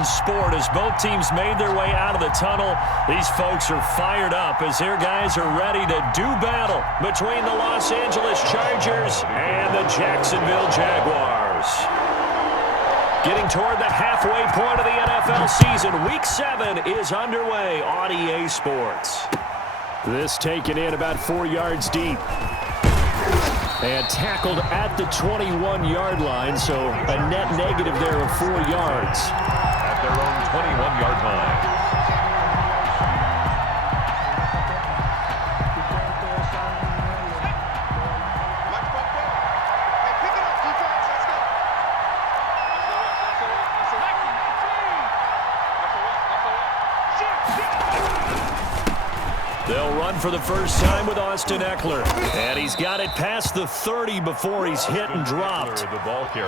in sport as both teams made their way out of the tunnel. These folks are fired up as their guys are ready to do battle between the Los Angeles Chargers and the Jacksonville Jaguars. Getting toward the halfway point of the NFL season, Week 7 is underway on EA Sports. This taken in about 4 yards deep. And tackled at the 21-yard line, so a net negative there of 4 yards. At their own 21-yard line. They'll run for the first time with Austin Eckler. And he's got it past the 30 before he's hit and dropped.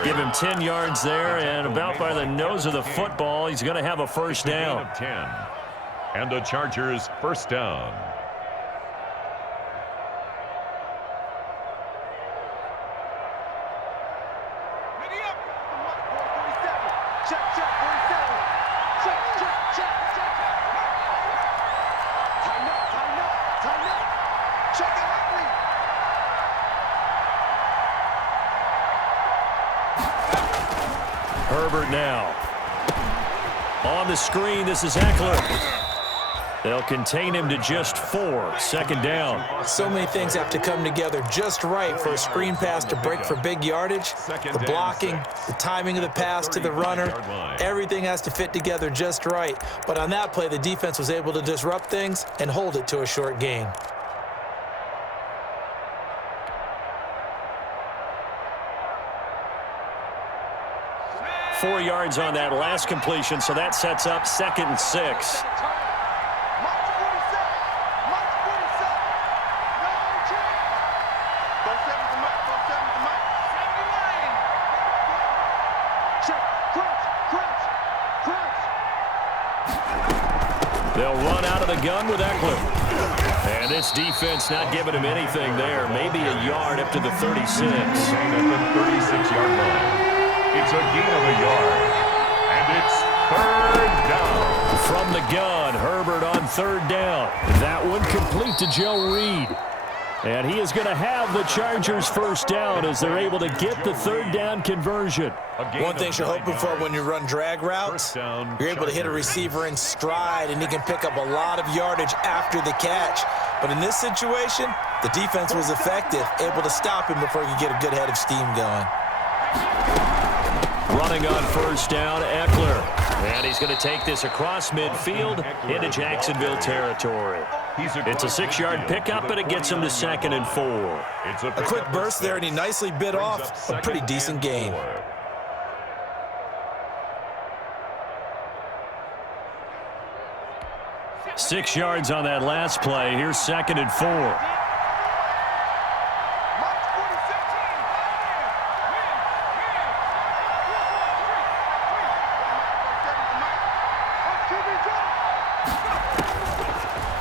Give him 10 yards there, and about by the nose of the football, he's going to have a first down. 10. And the Chargers first down. Herbert now. On the screen, this is Eckler. They'll contain him to just 4. Second down. So many things have to come together just right for a screen pass to break for big yardage. The blocking, the timing of the pass to the runner, everything has to fit together just right. But on that play, the defense was able to disrupt things and hold it to a short gain. Four yards on that last completion, so that sets up 2nd and 6. They'll run out of the gun with Eckler. And this defense not giving him anything there. Maybe a yard up to the 36. At the 36-yard line. It's a gain of a yard. And it's 3rd down. From the gun, Herbert on 3rd down. That one complete to Joe Reed. And he is going to have the Chargers first down as they're able to get the 3rd down conversion. One thing you're hoping for when you run drag routes, you're able to hit a receiver in stride, and he can pick up a lot of yardage after the catch. But in this situation, the defense was effective, able to stop him before he could get a good head of steam going. Running on first down, Eckler. And he's going to take this across midfield into Jacksonville territory. It's a 6-yard pickup, and it gets him to 2nd and 4. A quick burst there, and he nicely bit off a pretty decent gain. Six yards on that last play. Here's 2nd and 4.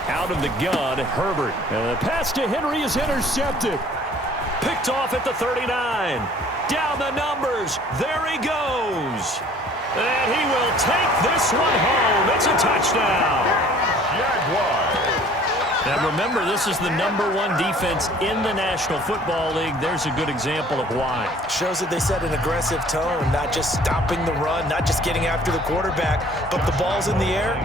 Out of the gun, Herbert. And the pass to Henry is intercepted. Picked off at the 39. Down the numbers. There he goes. And he will take this one home. It's a touchdown. Jaguars. And remember, this is the #1 defense in the National Football League. There's a good example of why. Shows that they set an aggressive tone, not just stopping the run, not just getting after the quarterback, but the ball's in the air.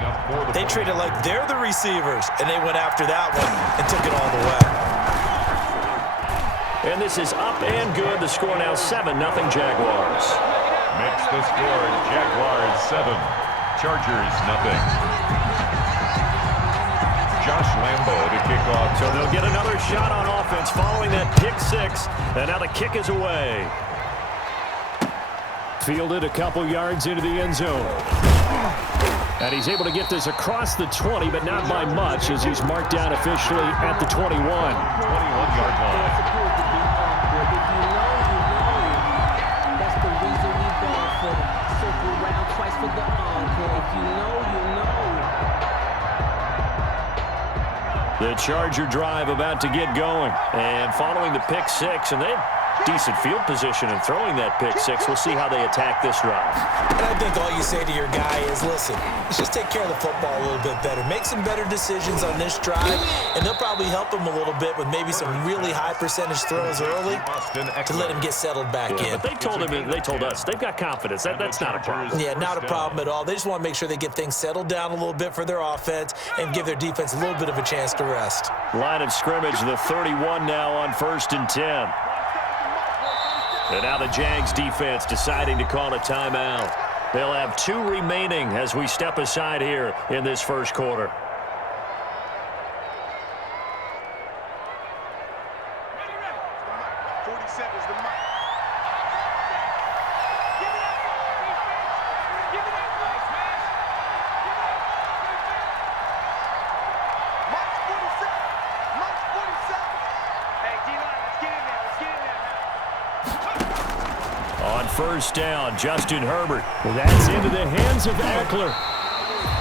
They treat it like they're the receivers, and they went after that one and took it all the way. And this is up and good. The score now 7-0 Jaguars. Makes the score Jaguars 7, Chargers 0. Josh Lambo to kick off. So they'll get another shot on offense following that pick 6. And now the kick is away. Fielded a couple yards into the end zone. And he's able to get this across the 20, but not by much as he's marked down officially at the 21. 21-yard line. The Charger drive about to get going. And following the pick 6, and they decent field position and throwing that pick six. We'll see how they attack this drive. And I think all you say to your guy is, listen, let's just take care of the football a little bit better. Make some better decisions on this drive, and they'll probably help him a little bit with maybe some really high percentage throws early to let him get settled back in. But they told us, they've got confidence. That's not a problem. Yeah, not a problem at all. They just want to make sure they get things settled down a little bit for their offense and give their defense a little bit of a chance to rest. Line of scrimmage, the 31 now on 1st and 10. And now the Jags defense deciding to call a timeout. They'll have 2 remaining as we step aside here in this first quarter. First down, Justin Herbert. That's into the hands of Eckler.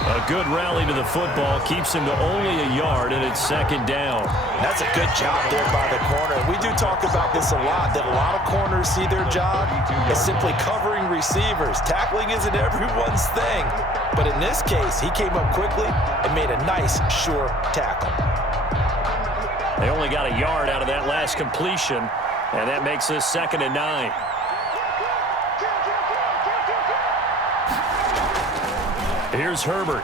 A good rally to the football keeps him to only a yard, and it's 2nd down. That's a good job there by the corner. We do talk about this a lot, that a lot of corners see their job as simply covering receivers. Tackling isn't everyone's thing. But in this case, he came up quickly and made a nice, sure tackle. They only got a yard out of that last completion, and that makes this 2nd and 9. Here's Herbert.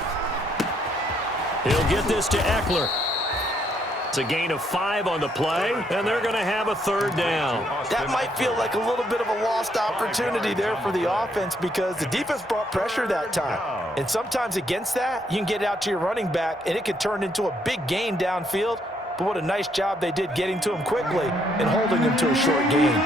He'll get this to Eckler. It's a gain of 5 on the play, and they're going to have a 3rd down. That might feel like a little bit of a lost opportunity there for the offense because the defense brought pressure that time. And sometimes against that, you can get it out to your running back, and it could turn into a big gain downfield. But what a nice job they did getting to him quickly and holding him to a short gain.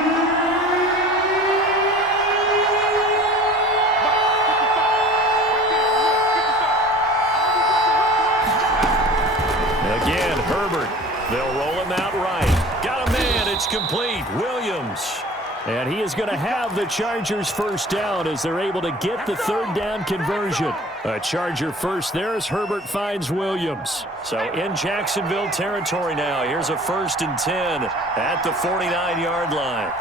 Again, Herbert. They'll roll him out right. Got a man. It's complete. Williams. And he is going to have the Chargers first down as they're able to get the 3rd down conversion. A Charger first there as Herbert finds Williams. So in Jacksonville territory now. Here's a 1st and 10 at the 49-yard line.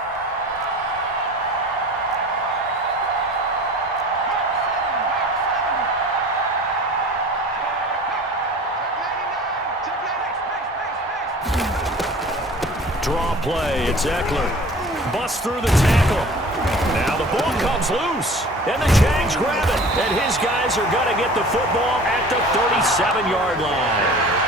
Draw play. It's Eckler. Busts through the tackle. Now the ball comes loose. And the Jags grab it. And his guys are going to get the football at the 37-yard line.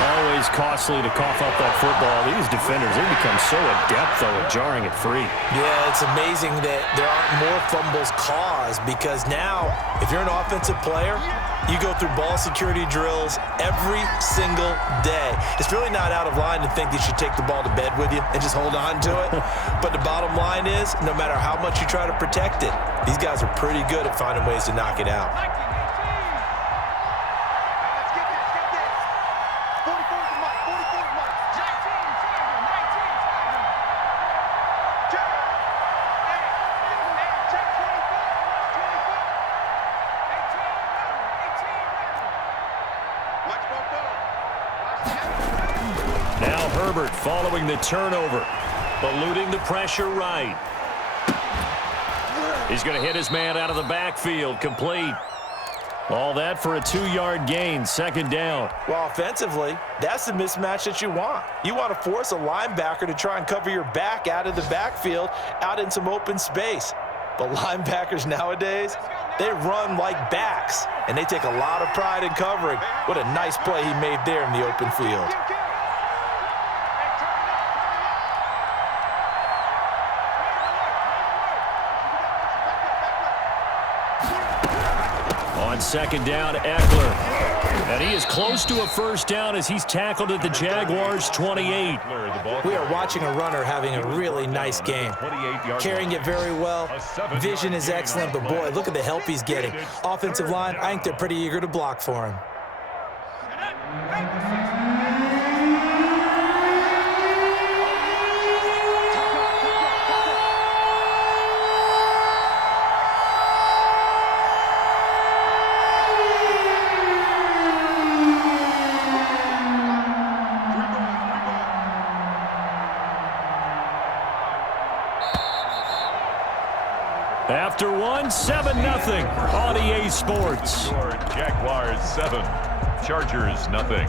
Always costly to cough up that football. These defenders, they become so adept, though, at jarring it free. Yeah, it's amazing that there aren't more fumbles caused because now, if you're an offensive player, you go through ball security drills every single day. It's really not out of line to think that you should take the ball to bed with you and just hold on to it. But the bottom line is, no matter how much you try to protect it, these guys are pretty good at finding ways to knock it out. Now Herbert following the turnover, eluding the pressure right. He's going to hit his man out of the backfield, complete. All that for a 2-yard gain, 2nd down. Well, offensively, that's the mismatch that you want. You want to force a linebacker to try and cover your back out of the backfield, out in some open space. But linebackers nowadays, they run like backs, and they take a lot of pride in covering. What a nice play he made there in the open field. On 2nd down, Eckler. And he is close to a first down as he's tackled at the Jaguars' 28. We are watching a runner having a really nice game. Carrying it very well. Vision is excellent, but boy, look at the help he's getting. Offensive line, I think they're pretty eager to block for him. 7-0 on EA Sports. Jaguars 7, Chargers 0.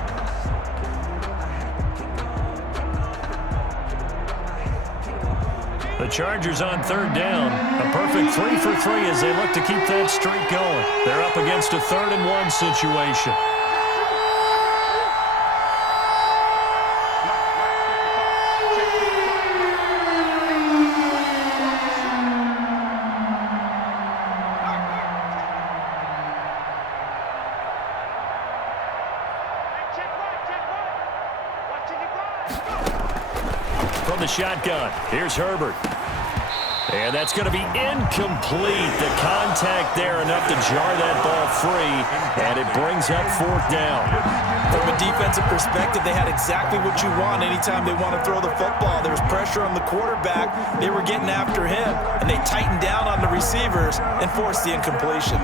The Chargers on third down. A perfect 3 for 3 as they look to keep that streak going. They're up against a 3rd-and-1 situation. From the shotgun, here's Herbert. And that's going to be incomplete. The contact there enough to jar that ball free, and it brings up 4th down. From a defensive perspective, they had exactly what you want anytime they want to throw the football. There was pressure on the quarterback. They were getting after him, and they tightened down on the receivers and forced the incompletion.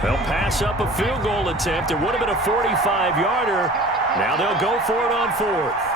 They'll pass up a field goal attempt. It would have been a 45-yarder. Now they'll go for it on 4th.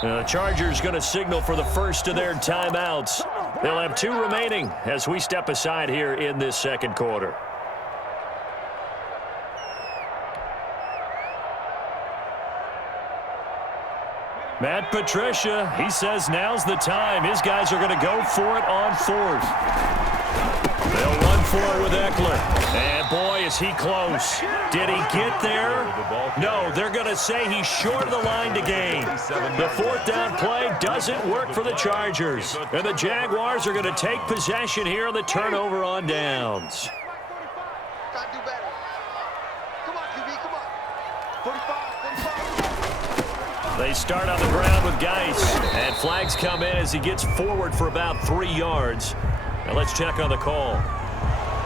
The Chargers going to signal for the first of their timeouts. They'll have 2 remaining as we step aside here in this 2nd quarter. Matt Patricia, he says now's the time. His guys are going to go for it on 4th. They'll run for it with Eckler. And boy, is he close. Did he get there? No, they're going to say he's short of the line to gain. The 4th down play doesn't work for the Chargers. And the Jaguars are going to take possession here on the turnover on downs. Gotta do better. Come on, QB, come on. 45. They start on the ground with Geis. And flags come in as he gets forward for about 3 yards. Now let's check on the call.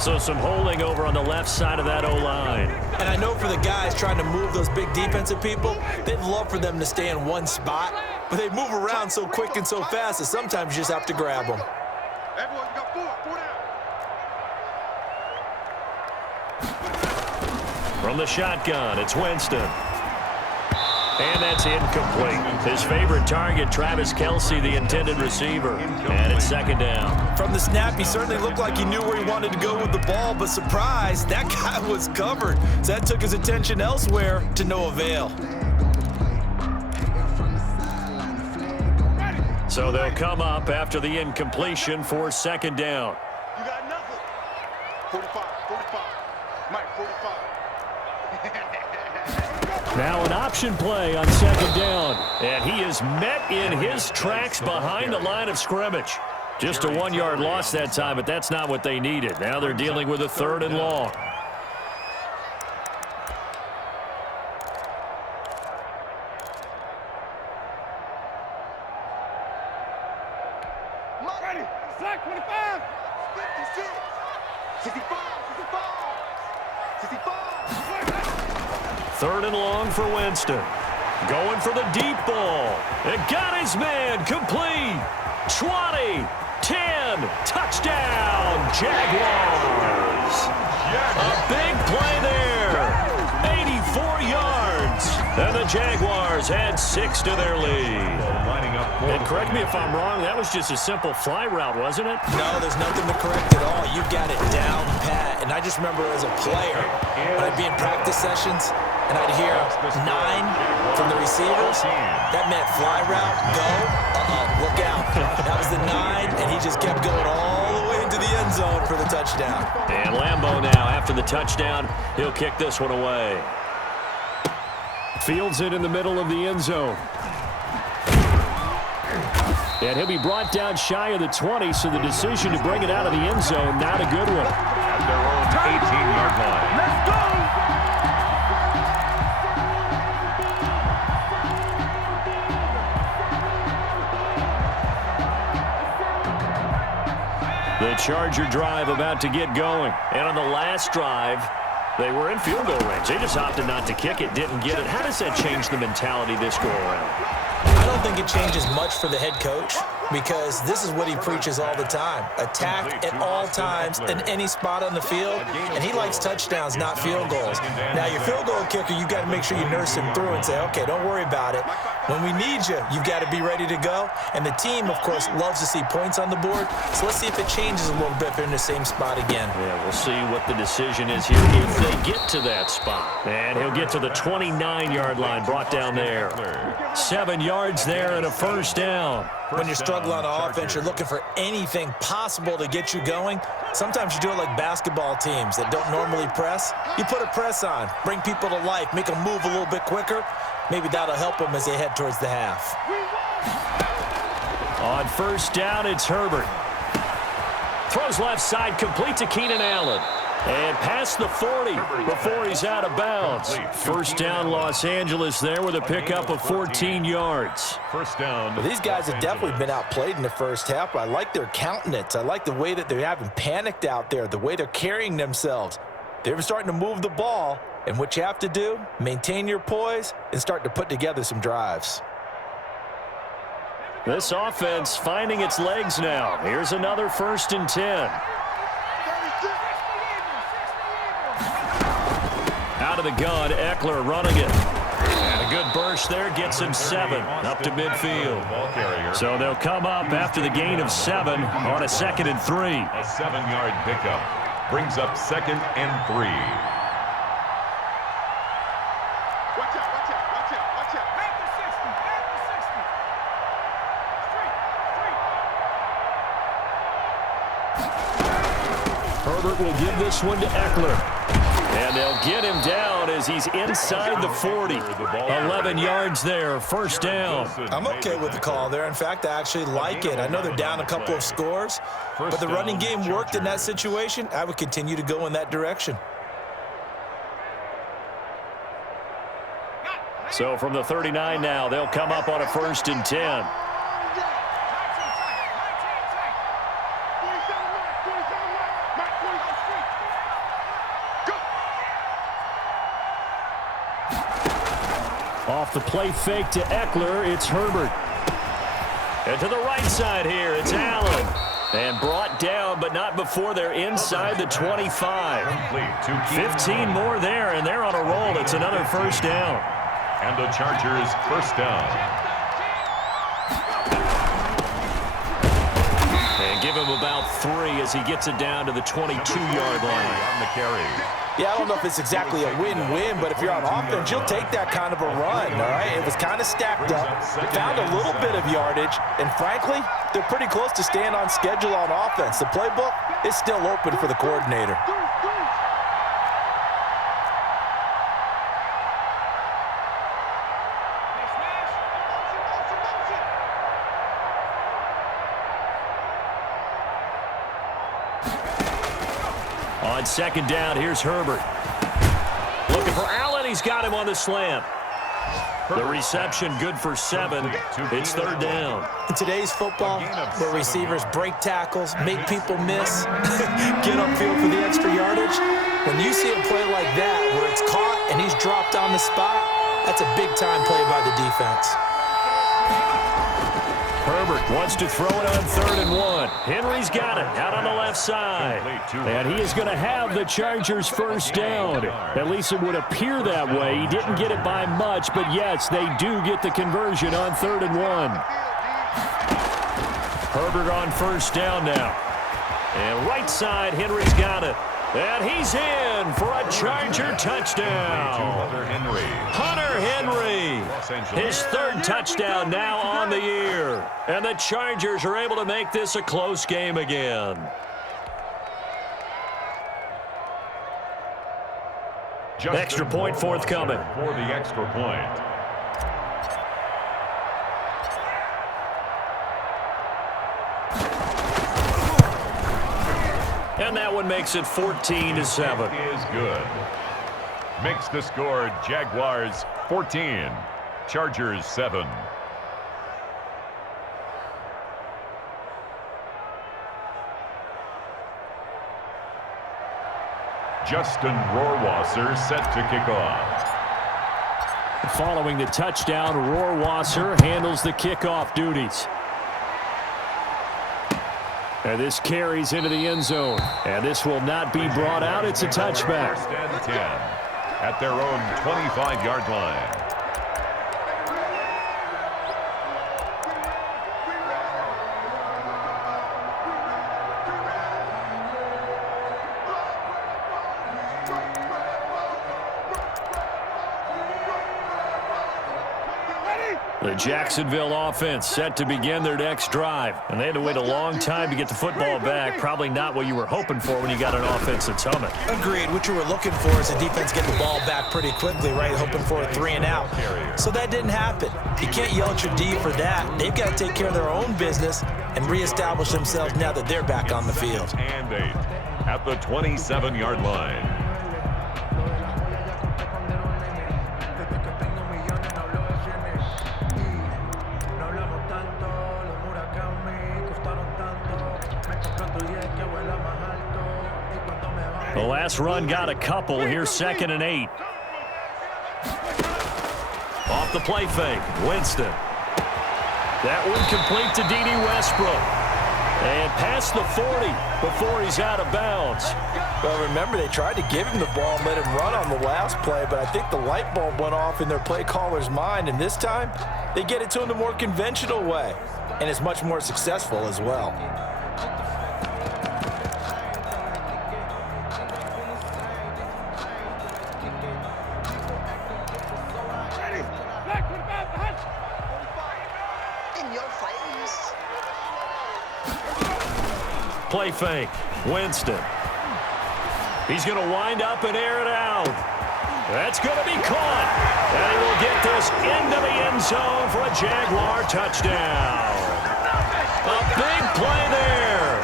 So some holding over on the left side of that O-line. And I know for the guys trying to move those big defensive people, they'd love for them to stay in one spot, but they move around so quick and so fast that sometimes you just have to grab them. Everyone, you got 4 down. From the shotgun, it's Winston. And that's incomplete. His favorite target, Travis Kelce, the intended receiver. And it's 2nd down. From the snap, he certainly looked like he knew where he wanted to go with the ball, but surprise, that guy was covered. So that took his attention elsewhere to no avail. So they'll come up after the incompletion for 2nd down. You got nothing. 45. Mike, 45. Now an option play on 2nd down. And he is met in his tracks behind the line of scrimmage. Just a 1-yard loss that time, but that's not what they needed. Now they're dealing with a 3rd and long. Ready. Slack 25. 56. 65. 3rd and long for Winston. Going for the deep ball. It got his man complete. 20, 10, touchdown, Jaguars. A big play there. 84 yards. And the Jaguars add 6 to their lead. And correct me if I'm wrong, that was just a simple fly route, wasn't it? No, there's nothing to correct at all. You got it down pat. And I just remember as a player, when I'd be in practice sessions, and I'd hear 9 from the receivers. That meant fly route, go, look out. That was the 9, and he just kept going all the way into the end zone for the touchdown. And Lambeau now, after the touchdown, he'll kick this one away. Fields it in the middle of the end zone. And he'll be brought down shy of the 20, so the decision to bring it out of the end zone, not a good one. At their own 18-yard line. Let's go. The Charger drive about to get going. And on the last drive, They were in field goal range. They just opted not to kick it, didn't get it. How does that change the mentality this go around? I don't think it changes much for the head coach because this is what he preaches all the time. Attack at all times in any spot on the field, and he likes touchdowns, not field goals. Now, your field goal kicker, you've got to make sure you nurse him through and say, okay, don't worry about it. When we need you, you've got to be ready to go. And the team, of course, loves to see points on the board. So let's see if it changes a little bit if they're in the same spot again. Yeah, we'll see what the decision is here if they get to that spot. And he'll get to the 29-yard line, brought down there. 7 yards there and a first down. When you're struggling on offense, you're looking for anything possible to get you going. Sometimes you do it like basketball teams that don't normally press. You put a press on, bring people to life, make them move a little bit quicker. Maybe that'll help them as they head towards the half. On first down, it's Herbert. Throws left side, complete to Keenan Allen. And past the 40 before he's out of bounds. First down, Los Angeles there with a pickup of 14 yards. First down. Well, these guys have definitely been outplayed in the first half. I like their countenance. I like the way that they're having panicked out there, the way they're carrying themselves. They're starting to move the ball, and what you have to do, maintain your poise and start to put together some drives. This offense finding its legs now. Here's another 1st and 10. Out of the gun, Eckler running it. And a good burst there gets him 7 up to midfield. So they'll come up after the gain of 7 on a 2nd and 3. A 7-yard pickup brings up 2nd and 3. Watch out, watch out, watch out, watch out. Back to 60, back to 60. Herbert will give this one to Eckler. And they'll get him down as he's inside the 40. 11 yards there, first down. I'm okay with the call there. In fact, I actually like it. I know they're down a couple of scores, but the running game worked in that situation. I would continue to go in that direction. So from the 39 now, they'll come up on a 1st and 10. Off the play fake to Eckler, it's Herbert. And to the right side here, it's Allen. And brought down, but not before they're inside the 25. 15 more there, and they're on a roll. It's another first down. And the Chargers first down. And give him about 3 as he gets it down to the 22-yard line. On the carry. Yeah, I don't know if it's exactly a win-win, but if you're on offense, you'll take that kind of a run, all right? It was kind of stacked up, found a little bit of yardage, and frankly, they're pretty close to staying on schedule on offense. The playbook is still open for the coordinator. On second down, here's Herbert. Looking for Allen. He's got him on the slant. The reception good for 7. It's 3rd down. In today's football, where receivers break tackles, make people miss, get upfield for the extra yardage, when you see a play like that where it's caught and he's dropped on the spot, that's a big-time play by the defense. Herbert wants to throw it on 3rd and 1. Henry's got it out on the left side. And he is going to have the Chargers first down. At least it would appear that way. He didn't get it by much, but yes, they do get the conversion on 3rd and 1. Herbert on first down now. And right side, Henry's got it. And he's in for a Charger touchdown. Hunter Henry, his 3rd touchdown now on the year. And the Chargers are able to make this a close game again. Extra point forthcoming. For the extra point. And that one makes it 14-7. Is good. Makes the score Jaguars 14, Chargers 7. Justin Rohrwasser set to kick off. Following the touchdown, Rohrwasser handles the kickoff duties. And this carries into the end zone. And this will not be brought out. It's a touchback. First and 10 at their own 25-yard line. The Jacksonville offense set to begin their next drive. And they had to wait a long time to get the football back. Probably not what you were hoping for when you got an offense that's humming. Agreed. What you were looking for is the defense get the ball back pretty quickly, right? Hoping for a 3 and out. So that didn't happen. You can't yell at your D for that. They've got to take care of their own business and reestablish themselves now that they're back on the field. And 8 at the 27-yard line. The last run got a couple. Here's 2nd and 8. Off the play fake, Winston. That one complete to D.D. Westbrook. And past the 40 before he's out of bounds. Well, remember, they tried to give him the ball and let him run on the last play, but I think the light bulb went off in their play caller's mind, and this time they get it to him the more conventional way, and it's much more successful as well. Play fake, Winston. He's going to wind up and air it out. That's going to be caught. And he will get this into the end zone for a Jaguar touchdown. A big play there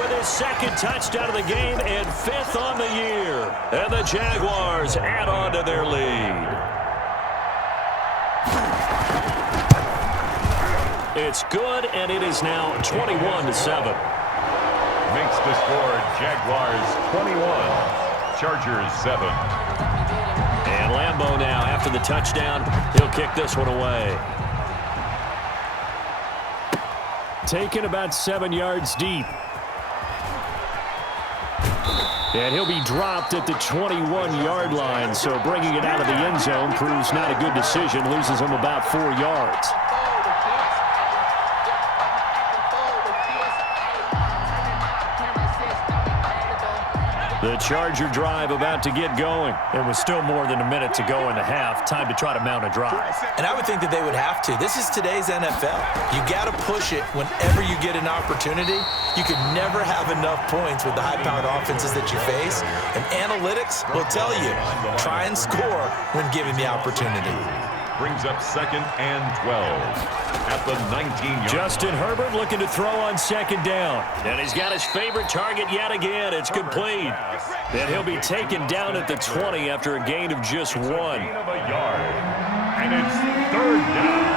with his 2nd touchdown of the game and 5th on the year. And the Jaguars add on to their lead. It's good, and it is now 21-7. Makes the score Jaguars 21, Chargers 7. And Lambeau now, after the touchdown, he'll kick this one away. Taken about 7 yards deep. And he'll be dropped at the 21-yard line, so bringing it out of the end zone proves not a good decision, loses him about 4 yards. The Charger drive about to get going. There was still more than a minute to go in the half. Time to try to mount a drive. And I would think that they would have to. This is today's NFL. You got to push it whenever you get an opportunity. You can never have enough points with the high-powered offenses that you face. And analytics will tell you, try and score when given the opportunity. Brings up 2nd and 12 at the 19-yard. Justin Herbert looking to throw on 2nd down. And he's got his favorite target yet again. It's complete. And he'll be taken down at the 20 after a gain of just 1. Gain of a yard. And it's 3rd down.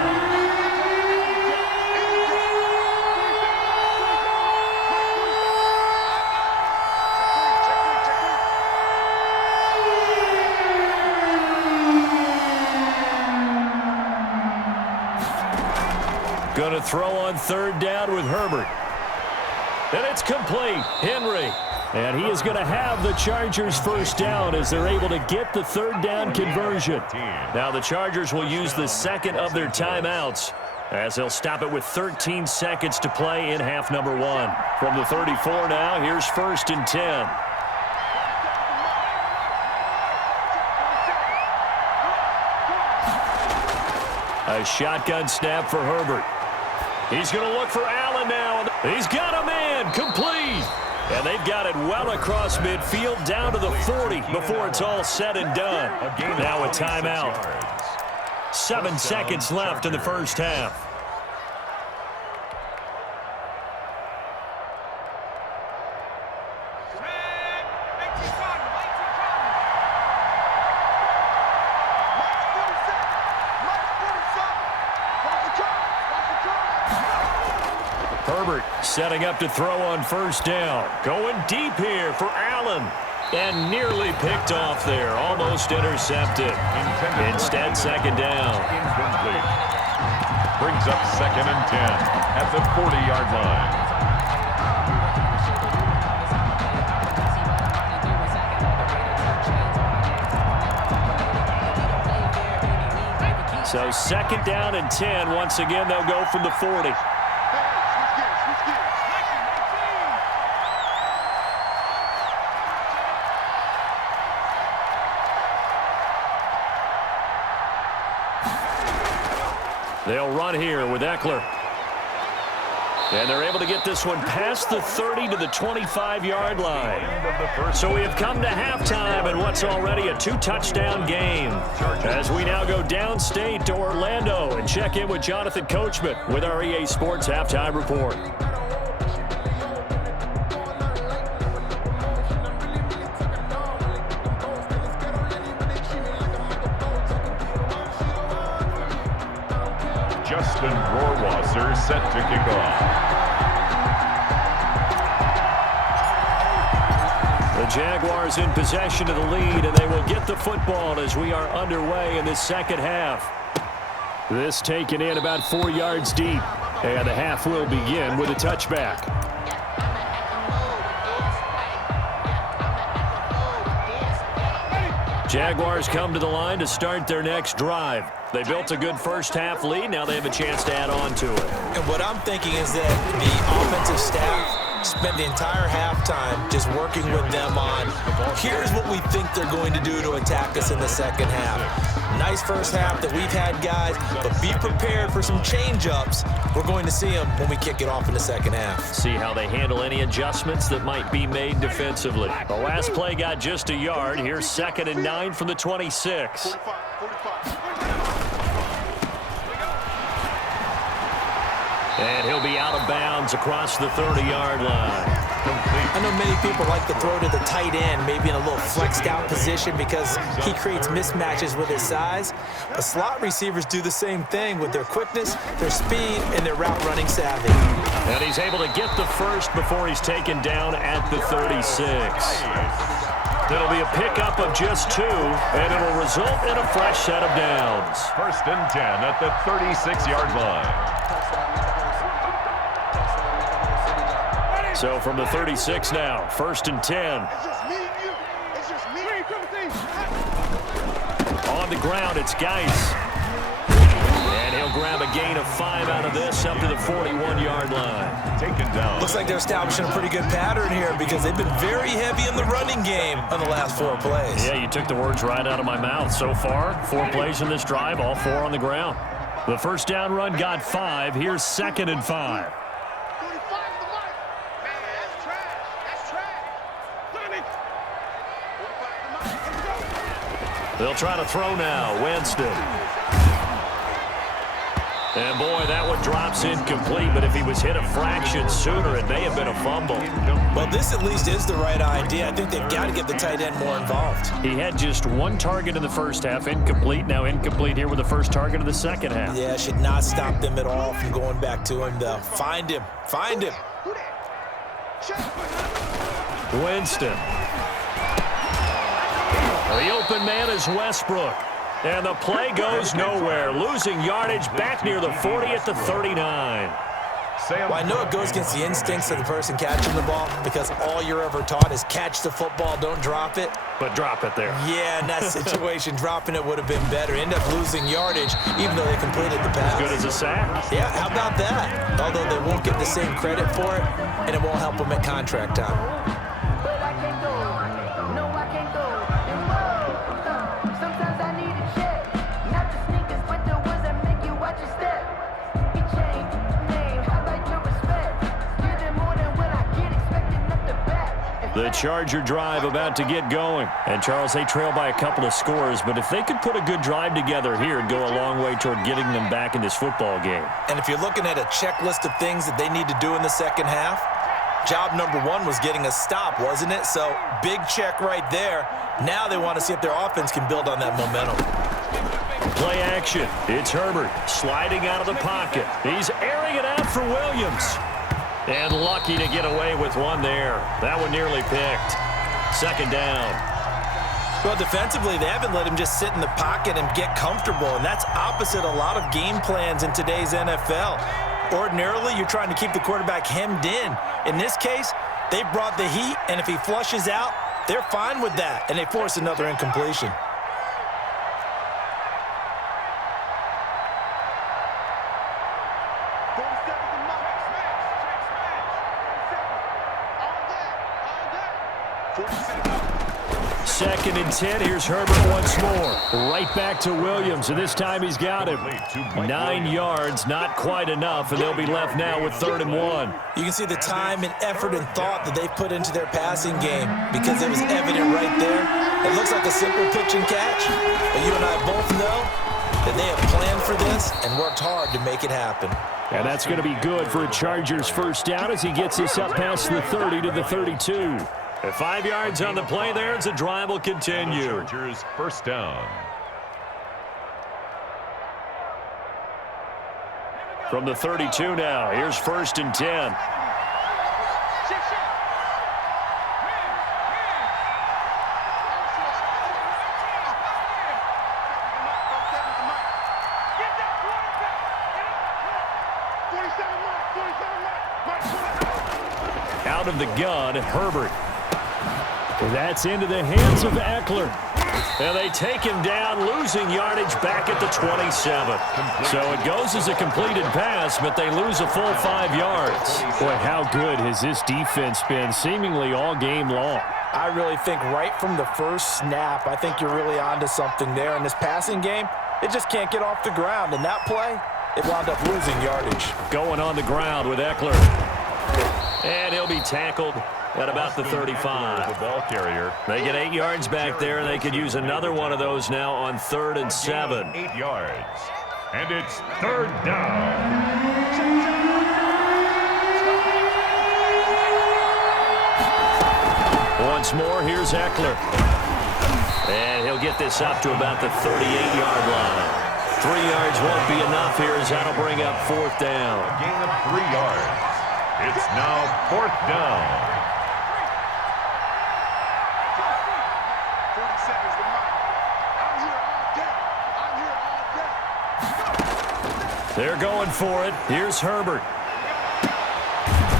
Going to throw on 3rd down with Herbert. And it's complete. Henry. And he is going to have the Chargers 1st down as they're able to get the 3rd down conversion. Now the Chargers will use the 2nd of their timeouts as they'll stop it with 13 seconds to play in half number 1. From the 34 now, here's 1st and 10. A shotgun snap for Herbert. He's going to look for Allen now. He's got a man, complete. And they've got it well across midfield down to the 40 before it's all said and done. Now a timeout. 7 seconds left in the first half. Herbert setting up to throw on 1st down. Going deep here for Allen. And nearly picked off there. Almost intercepted. Instead, second down. Incomplete. Brings up 2nd and 10 at the 40-yard line. So 2nd down and 10. Once again, they'll go from the 40. They'll run here with Eckler. And they're able to get this one past the 30 to the 25-yard line. So we have come to halftime in what's already a 2-touchdown game. As we now go downstate to Orlando and check in with Jonathan Coachman with our EA Sports Halftime Report. Justin Rohrwasser set to kick off. The Jaguars in possession of the lead, and they will get the football as we are underway in the second half. This taken in about 4 yards deep, and the half will begin with a touchback. Jaguars come to the line to start their next drive. They built a good first-half lead. Now they have a chance to add on to it. And what I'm thinking is that the offensive staff spent the entire halftime just working with them on, here's what we think they're going to do to attack us in the second half. Nice first half that we've had, guys, but be prepared for some change-ups. We're going to see them when we kick it off in the second half. See how they handle any adjustments that might be made defensively. The last play got just a yard. Here's 2nd and 9 from the 26. And he'll be out of bounds across the 30-yard line. I know many people like to throw to the tight end, maybe in a little flexed out position because he creates mismatches with his size. But slot receivers do the same thing with their quickness, their speed, and their route running savvy. And he's able to get the first before he's taken down at the 36. It'll be a pickup of just 2, and it'll result in a fresh set of downs. 1st and 10 at the 36-yard line. So from the 36 now, 1st and 10. It's just me and you. It's just me. On the ground, it's Geis. And he'll grab a gain of 5 out of this up to the 41-yard line. Taken down. Looks like they're establishing a pretty good pattern here because they've been very heavy in the running game on the last 4 plays. Yeah, you took the words right out of my mouth. So far, 4 plays in this drive, all 4 on the ground. The first down run got 5. Here's 2nd and 5. They'll try to throw now. Winston. And, boy, that one drops incomplete, but if he was hit a fraction sooner, it may have been a fumble. Well, this at least is the right idea. I think they've got to get the tight end more involved. He had just 1 target in the first half, incomplete. Now incomplete here with the first target of the second half. Yeah, should not stop them at all from going back to him, though. Find him. Find him. Winston. The open man is Westbrook. And the play goes nowhere. Losing yardage back near the 40 at the 39. Well, I know it goes against the instincts of the person catching the ball because all you're ever taught is catch the football, don't drop it. But drop it there. Yeah, in that situation, dropping it would have been better. End up losing yardage even though they completed the pass. Good as a sack. Yeah, how about that? Although they won't get the same credit for it, and it won't help them at contract time. The Charger drive about to get going. And, Charles, they trail by a couple of scores, but if they could put a good drive together here, it'd go a long way toward getting them back in this football game. And if you're looking at a checklist of things that they need to do in the second half, job number 1 was getting a stop, wasn't it? So, big check right there. Now they want to see if their offense can build on that momentum. Play action. It's Herbert sliding out of the pocket. He's airing it out for Williams. And lucky to get away with one there. That one nearly picked. second down. Well, defensively, they haven't let him just sit in the pocket and get comfortable, and that's opposite a lot of game plans in today's NFL. Ordinarily, you're trying to keep the quarterback hemmed in. In this case, they brought the heat, and if he flushes out, they're fine with that, and they force another incompletion. Second and 10. Here's Herbert once more. Right back to Williams, and this time he's got him. 9 yards, not quite enough, and they'll be left now with 3rd and 1. You can see the time and effort and thought that they've put into their passing game because it was evident right there. It looks like a simple pitch and catch, but you and I both know that they have planned for this and worked hard to make it happen. And that's going to be good for a Chargers first down as he gets this up past the 30 to the 32. At 5 yards on the play there, as the drive will continue. Chargers first down. From the 32 now, here's 1st and 10. Out of the gun, Herbert. That's into the hands of Eckler. And they take him down, losing yardage back at the 27. So it goes as a completed pass, but they lose a full 5 yards. Boy, how good has this defense been seemingly all game long? I really think right from the first snap, I think you're really onto something there. In this passing game, it just can't get off the ground. In that play, it wound up losing yardage. Going on the ground with Eckler. And he'll be tackled at about the 35. The ball carrier. They get 8 yards back there, and they could use another one of those now on 3rd and 7. 8 yards. And it's 3rd down. Once more, here's Eckler. And he'll get this up to about the 38-yard line. 3 yards won't be enough here as that'll bring up 4th down. A gain of 3 yards. It's now 4th down. They're going for it. Here's Herbert.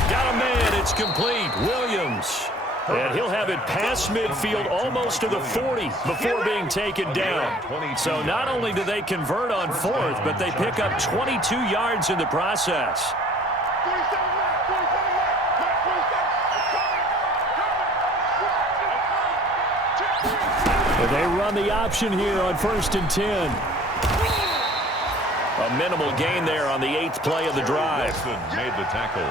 Got a man. It's complete. Williams. And he'll have it past midfield almost to the 40 before being taken down. So not only do they convert on 4th, but they pick up 22 yards in the process. And they run the option here on 1st and 10. A minimal gain there on the 8th play of the drive. Wilson made the tackle.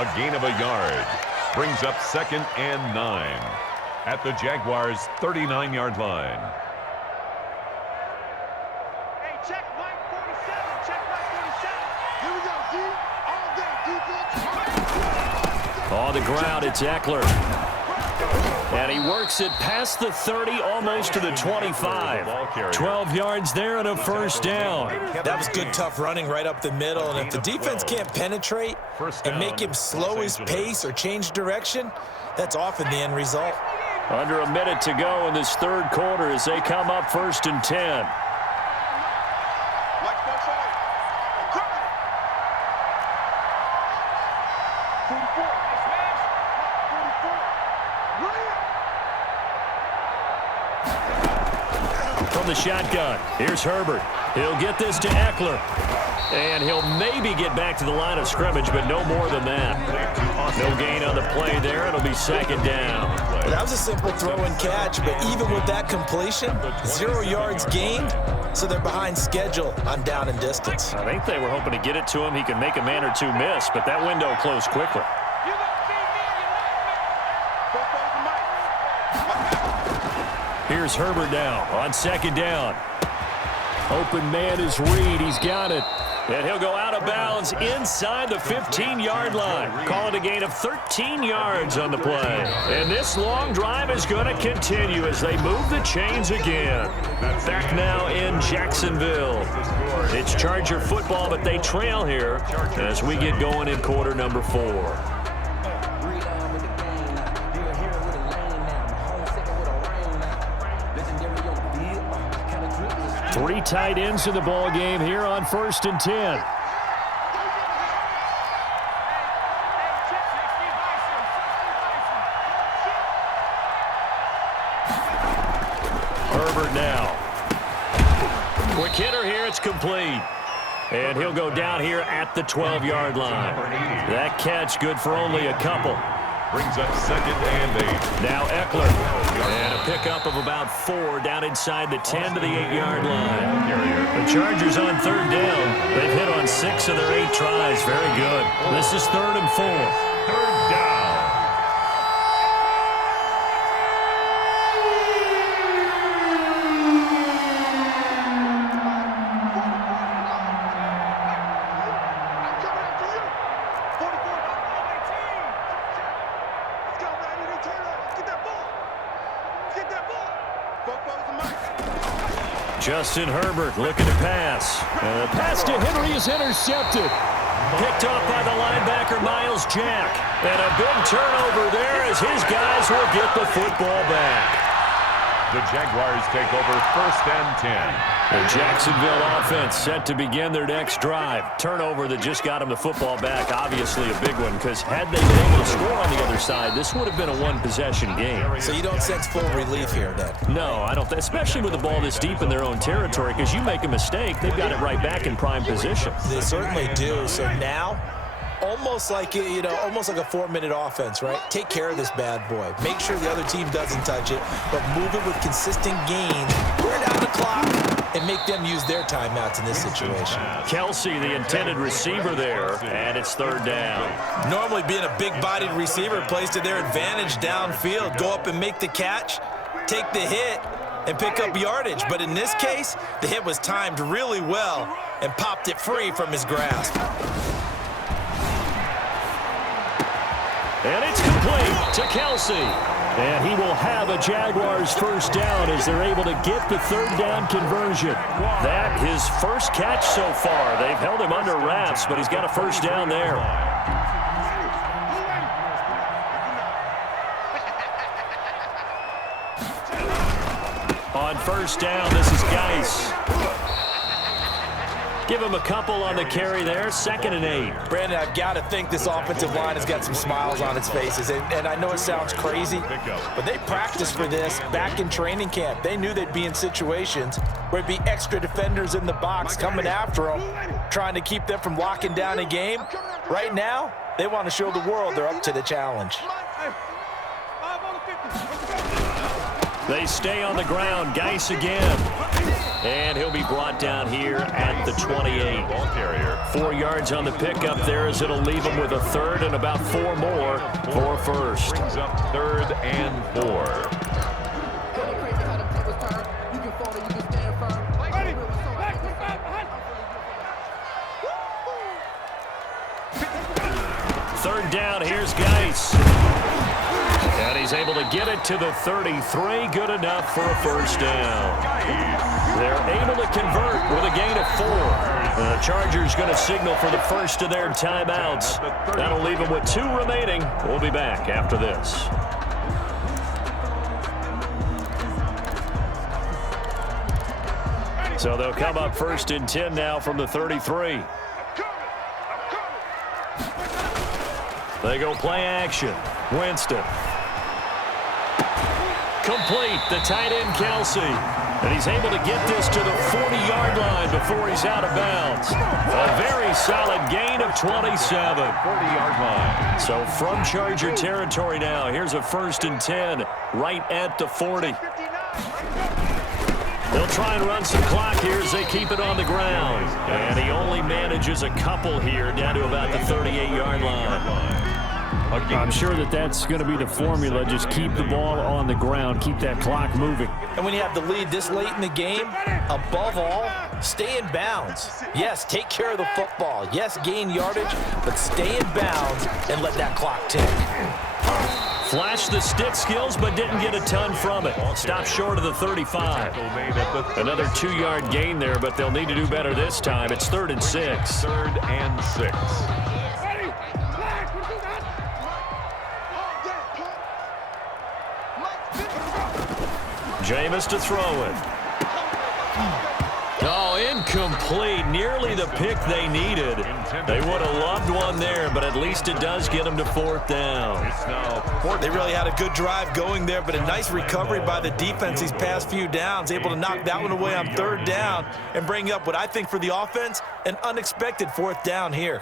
A gain of a yard. Brings up 2nd and 9 at the Jaguars' 39-yard line. Hey, check Mike 47. Check Mike 47. Here we go, D. All day, defense. On the ground, it's Eckler. And he works it past the 30, almost to the 25. 12 yards there and a 1st down. That was good, tough running right up the middle. And if the defense can't penetrate and make him slow his pace or change direction, that's often the end result. Under a minute to go in this 3rd quarter as they come up 1st and 10. From the shotgun, here's Herbert. He'll get this to Eckler. And he'll maybe get back to the line of scrimmage, but no more than that. No gain on the play there. It'll be 2nd down. Well, that was a simple throw and catch, but even with that completion, 0 yards gained, so they're behind schedule on down and distance. I think they were hoping to get it to him. He could make a man or two miss, but that window closed quickly. Here's Herbert now on 2nd down. Open man is Reed. He's got it. And he'll go out of bounds inside the 15-yard line. Call it a gain of 13 yards on the play. And this long drive is going to continue as they move the chains again. Back now in Jacksonville. It's Charger football, but they trail here as we get going in quarter number 4. three tight ends in the ball game here on 1st and 10. Herbert now. Quick hitter here. It's complete. And he'll go down here at the 12-yard line. That catch good for only a couple. Brings up 2nd and 8. Now Eckler. And a pickup of about 4 down inside the 10 to the 8-yard line. The Chargers on 3rd down. They've hit on 6 of their 8 tries. Very good. This is 3rd and 4. 3rd down. Justin Herbert looking to pass. And the pass to Henry is intercepted. Picked off by the linebacker, Miles Jack. And a big turnover there as his guys will get the football back. The Jaguars take over 1st and 10. The Jacksonville offense set to begin their next drive. Turnover that just got them the football back. Obviously a big one, because had they been able to score on the other side, this would have been a one-possession game. So you don't sense full relief here, then? No, I don't. Especially with the ball this deep in their own territory, because you make a mistake, they've got it right back in prime position. They certainly do. So now, almost like a 4-minute offense, right? Take care of this bad boy. Make sure the other team doesn't touch it, but move it with consistent gains. Wear down the clock and make them use their timeouts in this situation. Kelsey, the intended receiver there, and it's 3rd down. Normally being a big-bodied receiver plays to their advantage downfield. Go up and make the catch, take the hit, and pick up yardage. But in this case, the hit was timed really well and popped it free from his grasp. And it's complete to Kelsey. And he will have a Jaguars 1st down as they're able to get the 3rd down conversion. That his first catch so far. They've held him under wraps, but he's got a 1st down there. On 1st down, this is Geis. Give him a couple on the carry there. 2nd and 8. Brandon, I've got to think this offensive line has got some smiles on its faces. And I know it sounds crazy, but they practiced for this back in training camp. They knew they'd be in situations where there'd be extra defenders in the box coming after them, trying to keep them from locking down a game. Right now, they want to show the world they're up to the challenge. They stay on the ground. Geis again. And he'll be brought down here at the 28. Ball carrier. 4 yards on the pickup there as it'll leave him with a 3rd and about 4 more for 1st. Brings up 3rd and 4. Third down, here's Geis. And he's able to get it to the 33. Good enough for a 1st down. They're able to convert with a gain of 4. The Chargers going to signal for the first of their timeouts. That'll leave them with 2 remaining. We'll be back after this. So they'll come up 1st and 10 now from the 33. They go play action. Winston. Complete. The tight end, Kelsey. And he's able to get this to the 40-yard line before he's out of bounds. A very solid gain of 27. 40-yard line. So from Charger territory now, here's a 1st and 10 right at the 40. They'll try and run some clock here as they keep it on the ground. And he only manages a couple here down to about the 38-yard line. I'm sure that's going to be the formula. Just keep the ball on the ground. Keep that clock moving. And when you have the lead this late in the game, above all, stay in bounds. Yes, take care of the football. Yes, gain yardage, but stay in bounds and let that clock tick. Flashed the stick skills, but didn't get a ton from it. Stopped short of the 35. Another 2-yard gain there, but they'll need to do better this time. It's 3rd and 6. 3rd and 6. Jameis to throw it. Oh, Incomplete. Nearly the pick they needed. They would have loved one there, but at least it does get them to 4th down. They really had a good drive going there, but a nice recovery by the defense these past few downs, able to knock that one away on 3rd down and bring up what I think for the offense, an unexpected 4th down here.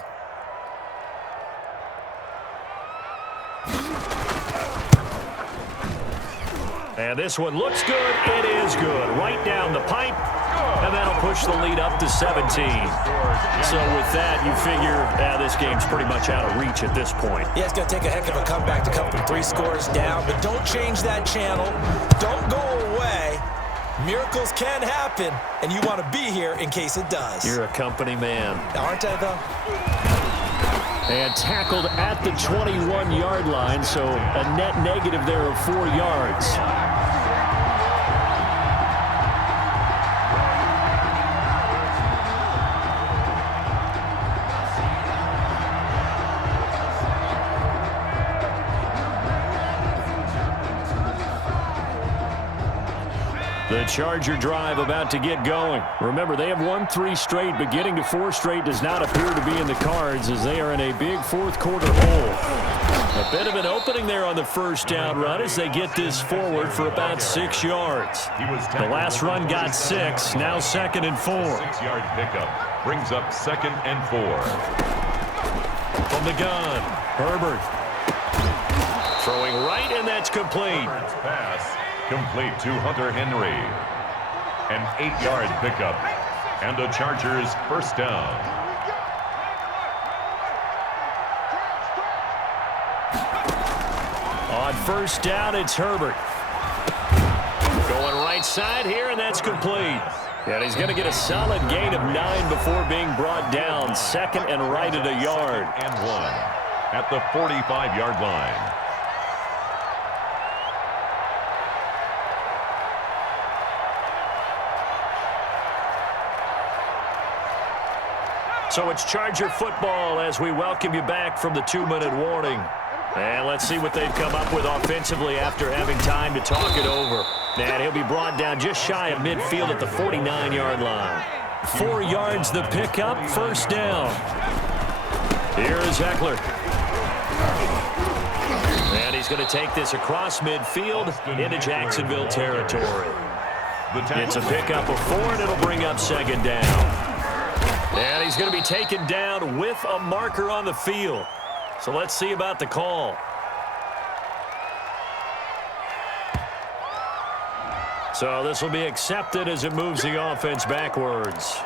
And this one looks good. It is good. Right down the pipe. And that'll push the lead up to 17. So with that, you figure this game's pretty much out of reach at this point. Yeah, it's going to take a heck of a comeback to come from 3 scores down. But don't change that channel. Don't go away. Miracles can happen, and you want to be here in case it does. You're a company man. Aren't I, though? And tackled at the 21-yard line, so a net negative there of 4 yards. The Charger drive about to get going. Remember, they have won 3 straight, but getting to 4 straight does not appear to be in the cards as they are in a big 4th quarter hole. A bit of an opening there on the 1st down run as they get this forward for about 6 yards. The last run got 6, now 2nd and 4. 6-yard pickup brings up 2nd and 4. From the gun, Herbert. Throwing right, and that's complete. Pass. Complete to Hunter Henry. An 8-yard pickup. And the Chargers 1st down. On 1st down, it's Herbert. Going right side here, and that's complete. And he's going to get a solid gain of 9 before being brought down. 2nd and right at a yard. And 1 at the 45-yard line. So it's Charger football as we welcome you back from the 2-minute warning. And let's see what they've come up with offensively after having time to talk it over. And he'll be brought down just shy of midfield at the 49-yard line. 4 yards the pickup, 1st down. Here is Eckler. And he's going to take this across midfield into Jacksonville territory. It's a pickup of 4, and it'll bring up 2nd down. And he's going to be taken down with a marker on the field. So let's see about the call. So this will be accepted as it moves the offense backwards.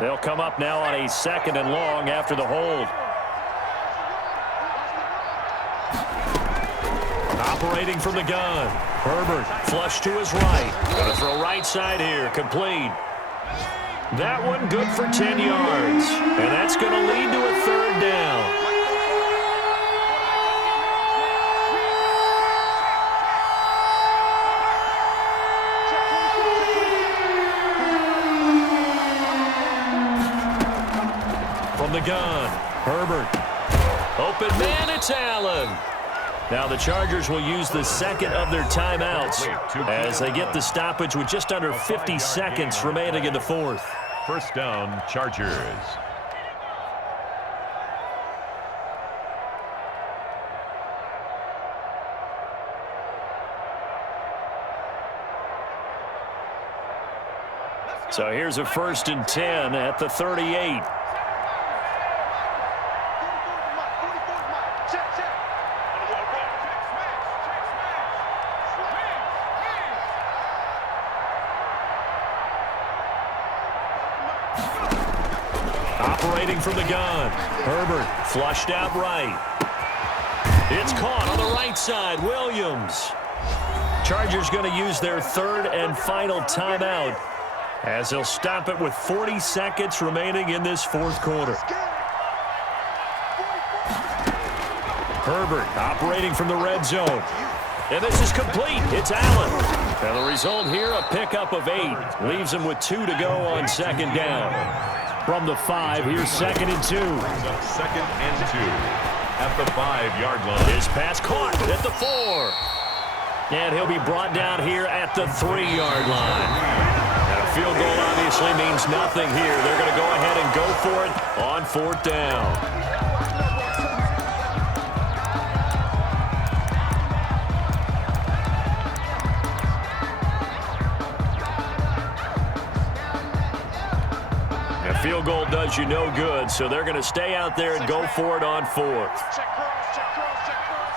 They'll come up now on a 2nd and long after the hold. Operating from the gun. Herbert flush to his right. Going to throw right side here. Complete. That one good for 10 yards. And that's going to lead to a 3rd down. From the gun, Herbert. Open man, it's Allen. Now the Chargers will use the 2nd of their timeouts as they get the stoppage with just under 50 seconds remaining in the 4th. 1st down, Chargers. So here's a 1st and 10 at the 38. Operating from the gun. Herbert flushed out right. It's caught on the right side. Williams. Chargers going to use their 3rd and final timeout as they'll stop it with 40 seconds remaining in this 4th quarter. Herbert operating from the red zone. And this is complete. It's Allen. And the result here, a pickup of 8. Leaves him with 2 to go on 2nd down. From the 5, here's 2nd and 2. 2nd and 2 at the 5-yard line. His pass caught at the 4. And he'll be brought down here at the 3-yard line. And a field goal obviously means nothing here. They're going to go ahead and go for it on 4th down. A field goal does you no good, so they're going to stay out there and go for it on 4th. Check cross, check cross, check cross.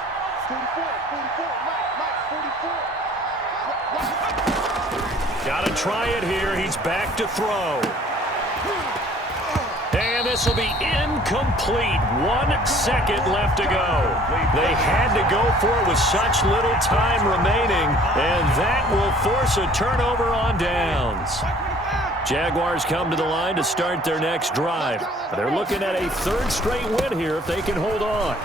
44, 44, Mike, 44. Got to try it here. He's back to throw. And this will be incomplete. 1 second left to go. They had to go for it with such little time remaining, and that will force a turnover on downs. Jaguars come to the line to start their next drive. They're looking at a 3rd straight win here if they can hold on.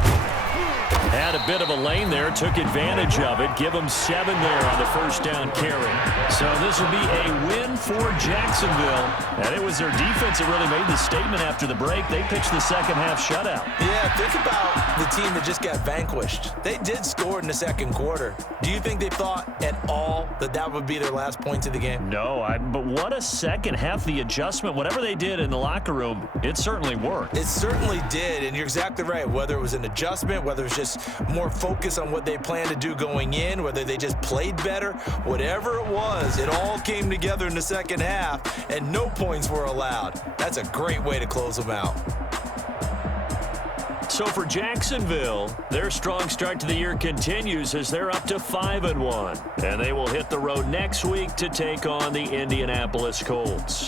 Had a bit of a lane there, took advantage of it. Give them 7 there on the 1st down carry. So this will be a win for Jacksonville. And it was their defense that really made the statement after the break. They pitched the second half shutout. Yeah, think about the team that just got vanquished. They did score in the 2nd quarter. Do you think they thought at all that that would be their last points of the game? No, but what a second half. The adjustment, whatever they did in the locker room, it certainly worked. It certainly did, and you're exactly right. Whether it was an adjustment, whether it was just more focus on what they planned to do going in, whether they just played better, whatever it was, it all came together in the 2nd half, and no points were allowed. That's a great way to close them out. So for Jacksonville, their strong start to the year continues as they're up to 5-1. And they will hit the road next week to take on the Indianapolis Colts.